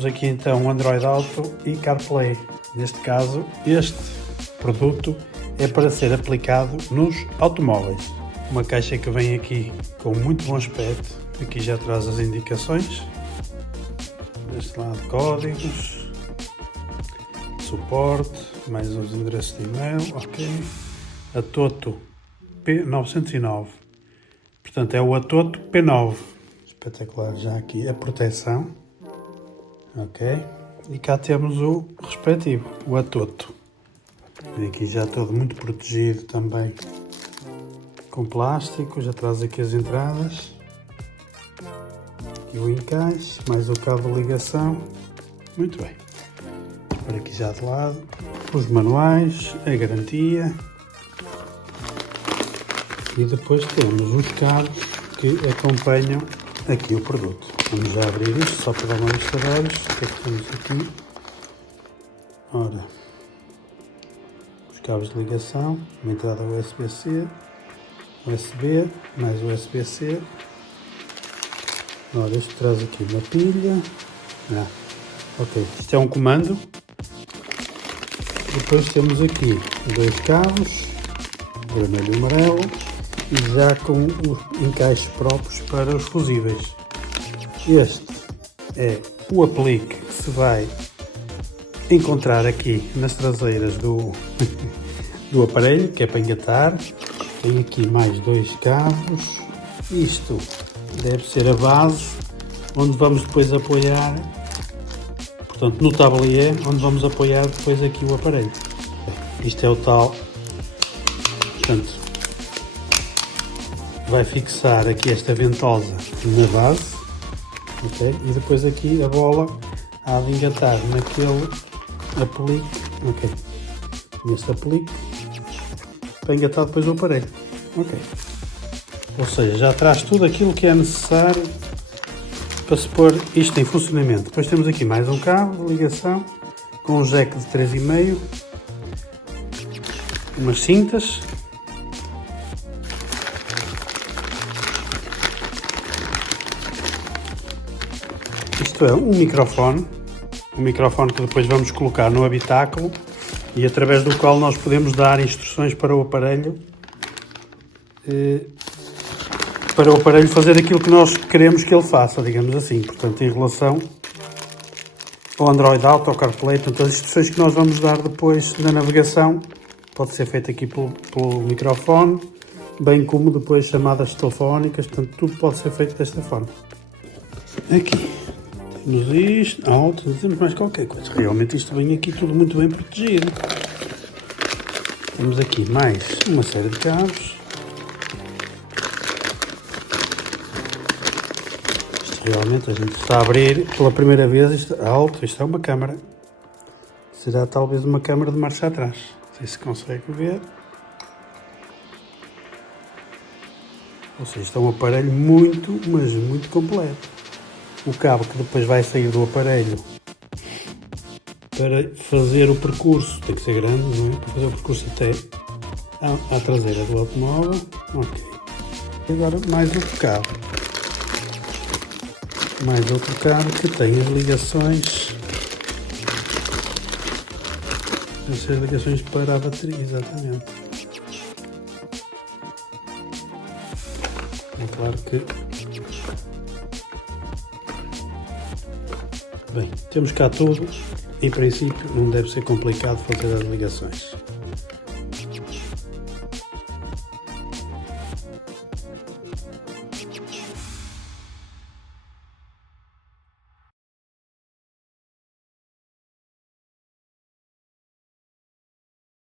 temos aqui então Android Auto e CarPlay. Neste caso, este produto é para ser aplicado nos automóveis. Uma caixa que vem aqui com muito bom aspecto. Aqui já traz as indicações. Deste lado, códigos, suporte, mais uns endereços de e-mail, ok. Atoto P909. Portanto, é o Atoto P9. Espetacular, já aqui a proteção. Ok. E cá temos o respectivo, o Atoto. Aqui já todo muito protegido também com plástico. Já traz aqui as entradas. E o encaixe, mais o cabo de ligação. Muito bem. Para aqui já de lado. Os manuais, a garantia. E depois temos os cabos que acompanham aqui o produto. Vamos já abrir isto só para dar uma vista de olhos. O que é que temos aqui? Ora, os cabos de ligação, uma entrada USB-C, USB, mais USB-C. Ora, isto traz aqui uma pilha. Ok, isto é um comando. Depois temos aqui dois cabos, vermelho e amarelo, e já com os encaixes próprios para os fusíveis. Este é o aplique que se vai encontrar aqui nas traseiras do aparelho, que é para engatar. Tem aqui mais dois cabos. Isto deve ser a base, onde vamos depois apoiar, portanto no tablier, onde vamos apoiar depois aqui o aparelho. Isto é o tal, portanto, vai fixar aqui esta ventosa na base, ok? E depois aqui a bola há de engatar naquele aplique, ok? Neste aplique, para engatar depois o aparelho, ok? Ou seja, já traz tudo aquilo que é necessário para se pôr isto em funcionamento. Depois temos aqui mais um cabo de ligação com um jack de 3,5, umas cintas, isto é um microfone que depois vamos colocar no habitáculo e através do qual nós podemos dar instruções para o aparelho fazer aquilo que nós queremos que ele faça, digamos assim. Portanto, em relação ao Android Auto, ao CarPlay, portanto, as instruções que nós vamos dar depois na navegação pode ser feito aqui pelo microfone, bem como depois chamadas telefónicas, portanto, tudo pode ser feito desta forma. Aqui temos isto, alto, temos mais qualquer coisa. Realmente isto vem aqui tudo muito bem protegido. Temos aqui mais uma série de cabos. Realmente a gente está a abrir pela primeira vez, isto é uma câmara. Será talvez uma câmara de marcha atrás. Não sei se consegue ver. Ou seja, isto é um aparelho muito, mas muito completo. O cabo que depois vai sair do aparelho para fazer o percurso, tem que ser grande, não é? Para fazer o percurso até à traseira do automóvel. Ok. E agora mais outro cabo. Mais outro cabo que tem as ligações. Essas ligações para a bateria, exatamente. É claro que... Bem, temos cá tudo. Em princípio não deve ser complicado fazer as ligações.